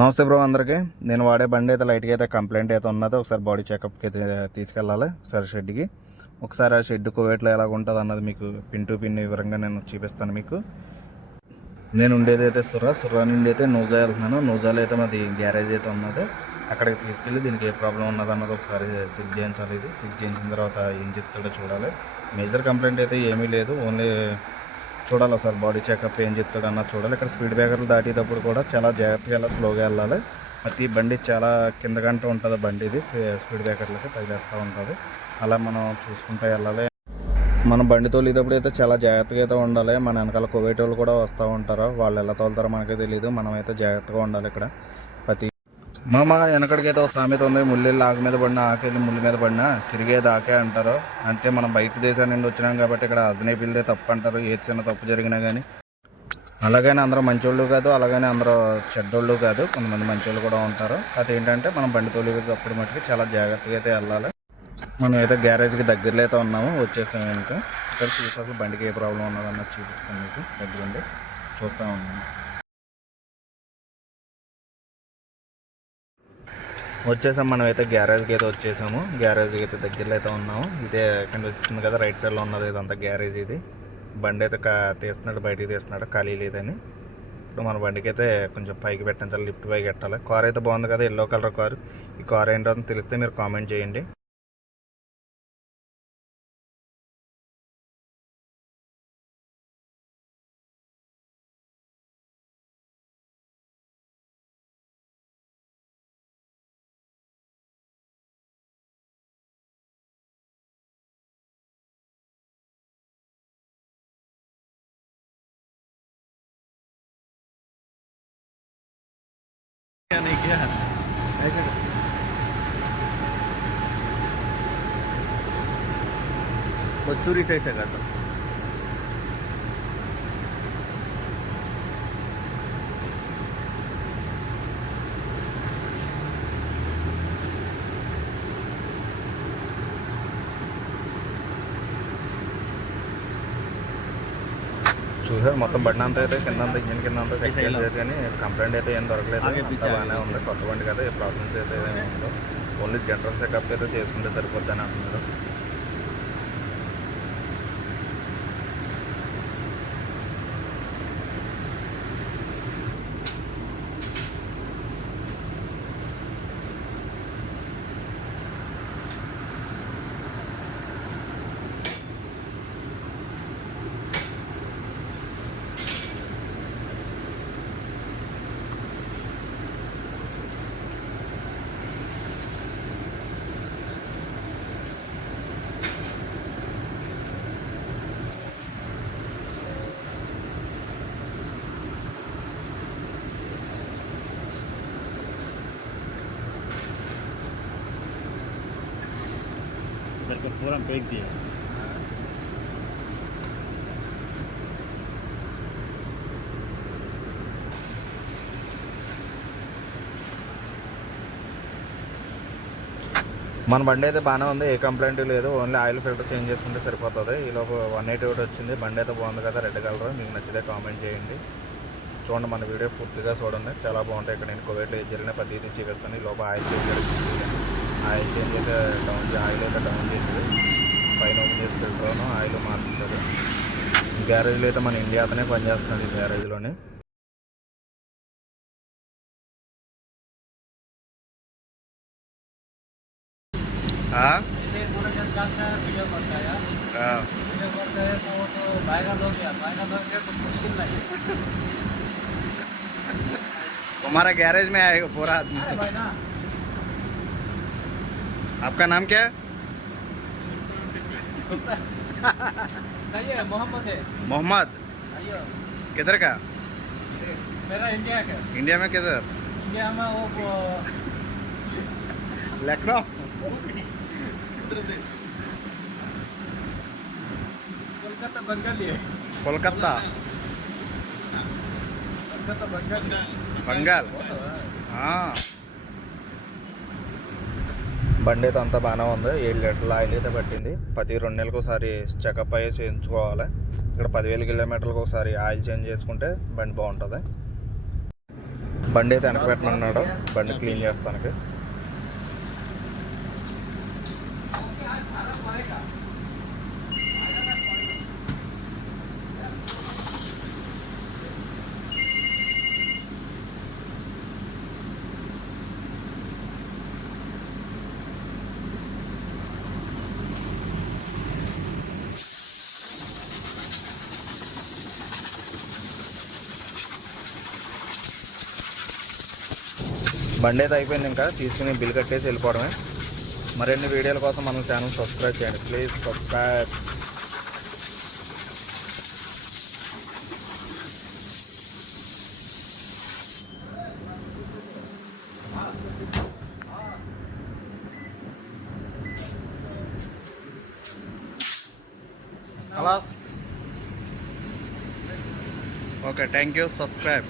నమస్తే బ్రో అందరికీ. నేను వాడే బండి అయితే లైట్గా అయితే కంప్లైంట్ అయితే ఉన్నది. ఒకసారి బాడీ చెకప్కి అయితే తీసుకెళ్ళాలి ఒకసారి షెడ్కి. ఒకసారి ఆ షెడ్ కువైట్లో ఎలాగ ఉంటుంది అన్నది మీకు పిన్ టు పిన్ వివరంగా నేను చూపిస్తాను మీకు. నేను ఉండేది అయితే సుర్రా నుండి అయితే నూజా వెళ్తున్నాను. నూజాలో అయితే మాది గ్యారేజ్ అయితే ఉన్నది. అక్కడికి తీసుకెళ్ళి దీనికి ఏ ప్రాబ్లం ఉన్నది అన్నది ఒకసారి చెక్ చేయించాలి. ఇది చెక్ చేయించిన తర్వాత ఏం చెప్తాడో చూడాలి. మేజర్ కంప్లైంట్ అయితే ఏమీ లేదు, ఓన్లీ చూడాలి ఒకసారి బాడీ చెకప్ ఏం చెప్తాడు అన్నది చూడాలి. ఇక్కడ స్పీడ్ బ్రేకర్లు దాటేటప్పుడు కూడా చాలా జాగ్రత్తగా వెళ్ళాలి, స్లోగా వెళ్ళాలి. ప్రతి బండి చాలా కిందకంటూ ఉంటుంది, బండి ఇది స్పీడ్ బ్రేకర్లకి తగిలేస్తూ ఉంటుంది. అలా మనం చూసుకుంటూ వెళ్ళాలి. మన బండి తోలేటప్పుడు అయితే చాలా జాగ్రత్తగా అయితే ఉండాలి. మన వెనకాల కువైట్ వాళ్ళు కూడా వస్తూ ఉంటారు, వాళ్ళు ఎలా తోలుతారో మనకే తెలియదు. మనమైతే జాగ్రత్తగా ఉండాలి. ఇక్కడ ప్రతి మా వెనకడికైతే ఒక సామెత ఉంది, ముళ్ళెళ్ళి ఆకు మీద పడినా ఆకెళ్ళి ముళ్ళు మీద పడినా సిరిగేది ఆకే అంటారు. అంటే మనం బయట దేశాల నుండి వచ్చినాం కాబట్టి ఇక్కడ అజనేపిల్దే తప్పు అంటారు, ఏ చిన్న తప్పు జరిగినా కానీ. అలాగని అందరూ మంచోళ్ళు కాదు, అలాగని అందరూ చెడ్డోళ్ళు కాదు, కొంతమంది మంచోళ్ళు కూడా ఉంటారు. అది ఏంటంటే మనం బండి తోలేటప్పుడు మట్టుకు చాలా జాగ్రత్తగా అయితే వెళ్ళాలి. మనం అయితే గ్యారేజ్కి దగ్గరలో అయితే ఉన్నాము, వచ్చేసాము. ఇంకా ఇక్కడ చూసాక బండికి ఏ ప్రాబ్లం ఉన్నదన్నది చూపిస్తాను మీకు దగ్గరుండి చూస్తూ ఉన్నాము. వచ్చేసాం, మనం అయితే గ్యారేజ్కి అయితే వచ్చేసాము. గ్యారేజ్కి అయితే దగ్గరలో అయితే ఉన్నాము. ఇదే కనిపిస్తుంది కదా రైట్ సైడ్లో ఉన్నది, ఇదంతా గ్యారేజ్. ఇది బండి అయితే తీస్తున్నాడు, బయటికి తీస్తున్నాడు, ఖాళీ లేదని. ఇప్పుడు మన బండికి అయితే కొంచెం పైకి పెట్టించాలి, లిఫ్ట్ పైకి పెట్టాలి. కార్ అయితే బాగుంది కదా, ఎల్లో కలర్ కారు. ఈ కార్ ఏంటో అని తెలిస్తే మీరు కామెంట్ చేయండి. नहीं किया ऐसे बदसूरी से ऐसे करता చూసారు మొత్తం బండి అంతా అయితే కింద అంతా ఇంజిన్ కింద అంతా సెట్ చేయలేదు, కానీ కంప్లైంట్ అయితే ఏం దొరకలేదు. అంతా బాగానే ఉంది, కొత్త బండి కదా, ఏ ప్రాబ్లమ్స్ అయితే ఏమీ ఉండవు. ఓన్లీ జనరల్ చెకప్ అయితే చేసుకుంటే సరిపోద్దని అంటున్నారు. पूरा फेंक दिया। మన బండి అయితే బాగానే ఉంది, ఏ కంప్లైంట్ లేదు. ఓన్లీ ఆయిల్ ఫిల్టర్ చేంజ్ చేసుకుంటే సరిపోతుంది. ఈలోపు 180 ఒకటి వచ్చింది. బండి అయితే బాగుంది కదా, రెడ్ కలర్. మీకు నచ్చితే కామెంట్ చేయండి. చూడండి, మన వీడియో పూర్తిగా చూడండి, చాలా బాగుంటాయి. ఇక్కడ నేను కువైట్లో జరిగిన ప్రతిదీ చూపిస్తాను. ఈ లోపు ఆయిల్ చేంజ్ తీసుకెళ్ళాను. ఆయిల్ చేంజ్ అయితే ఆయిల్ అయితే డౌన్ చేసింది, పైన ఓపెన్ చేసి ఫిల్టర్ను ఆయిల్ మార్చుతాడు. గ్యారేజ్లో అయితే మన ఇండియా అతనే పనిచేస్తున్నాడు ఈ గ్యారేజ్లోనే. हमारा गैरेज में आएगा पूरा आदमी। आपका नाम क्या है? मोहम्मद है। मोहम्मद किधर का? मेरा इंडिया का। इंडिया में किधर? इंडिया में वो लखनऊ। कोलकाता बंगाल है। कोलकाता बंगाल हाँ। బండి అయితే అంతా బాగానే ఉంది. 7 లీటర్ల ఆయిల్ అయితే పట్టింది. ప్రతి 2 నెలలకు ఒకసారి చెకప్ అయ్యి చేయించుకోవాలి. ఇక్కడ 10,000 కిలోమీటర్లకు ఒకసారి ఆయిల్ చేంజ్ చేసుకుంటే బండి బాగుంటుంది. బండి అయితే వెనక పెట్టమన్నాడు, బండి క్లీన్ చేస్తానికి. బండి అయితే అయిపోయింది, ఇంకా తీసుకుని బిల్ కట్టేసి వెళ్ళిపోవడమే. మరిన్ని వీడియోల కోసం మన ఛానల్ సబ్స్క్రైబ్ చేయండి, please subscribe. Hello, okay, thank you, subscribe.